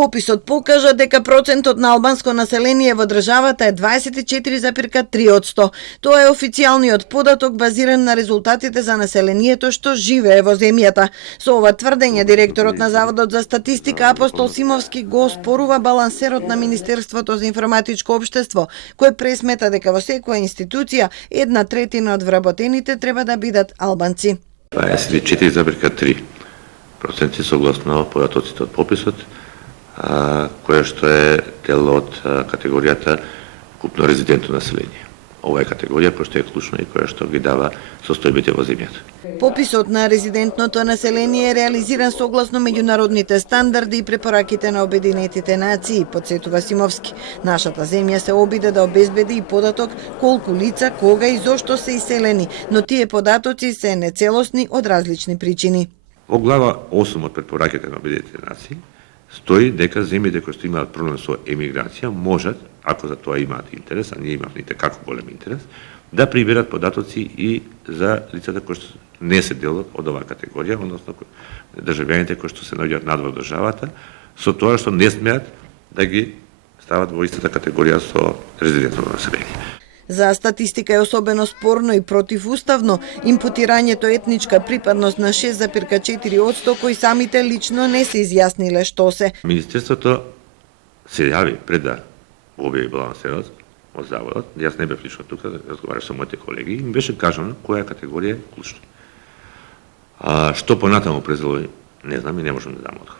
Пописот покажа дека процентот на албанско население во државата е 24,3%. Тоа е официјалниот податок базиран на резултатите за населението што живее во земјата. Со ова тврдење директорот на Заводот за статистика Апостол Симовски го оспорува балансерот на Министерството за информатичко општество, кој пресмета дека во секоја институција 1/3 од вработените треба да бидат албанци. 24,3% согласно податоците од пописот, која што е дел од категоријата купно резидентно население. Ова е категорија која што е клучна и која што ги дава состојбите во земјата. Пописот на резидентното население е реализиран согласно меѓународните стандарди и препораките на Обединетите нации, потсетува Симовски. Нашата земја се обиде да обезбеди и податок колку лица, кога и зошто се иселени, но тие податоци се нецелосни од различни причини. Во глава 8 од препораките на Обединетите нации стои дека земјите кои што имаат проблем со емиграција можат, ако за тоа имаат интерес, а ние имавме како голем интерес, да приберат податоци и за лицата кои што не се дел од оваа категорија, односно државјаните кои што се наоѓаат надвор државата, со тоа што не смеат да ги стават во истата категорија со резидентното население. За статистика е особено спорно и противуставно импутирањето етничка припадност на 6,4% кои самите лично не се изјасниле што се. Министерството се јави пред да објави балансерот од заводот, јас не бев лично тука, разговарав со моите колеги, и ми беше кажано која категорија е клучна. Што понатаму презелови, не знам и не можам да дам одговор.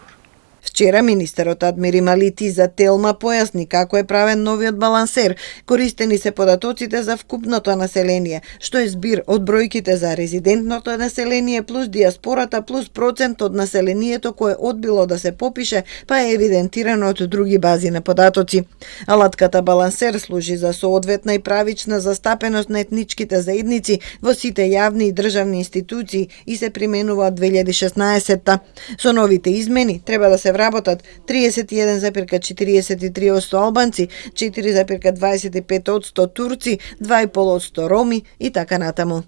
Вчера министерот Адмири Малити за Телма појасни како е правен новиот балансер. Користени се податоците за вкупното население, што е збир од бројките за резидентното население плюс диаспората плюс процент од населението кое одбило да се попише, па е евидентирано од други бази на податоци. Алатката балансер служи за соодветна и правична застапеност на етничките заедници во сите јавни и државни институции и се применува од 2016-та. Со новите измени треба да се вработат 31,43% албанци, 4,25% турци, 2,5% роми и така натаму.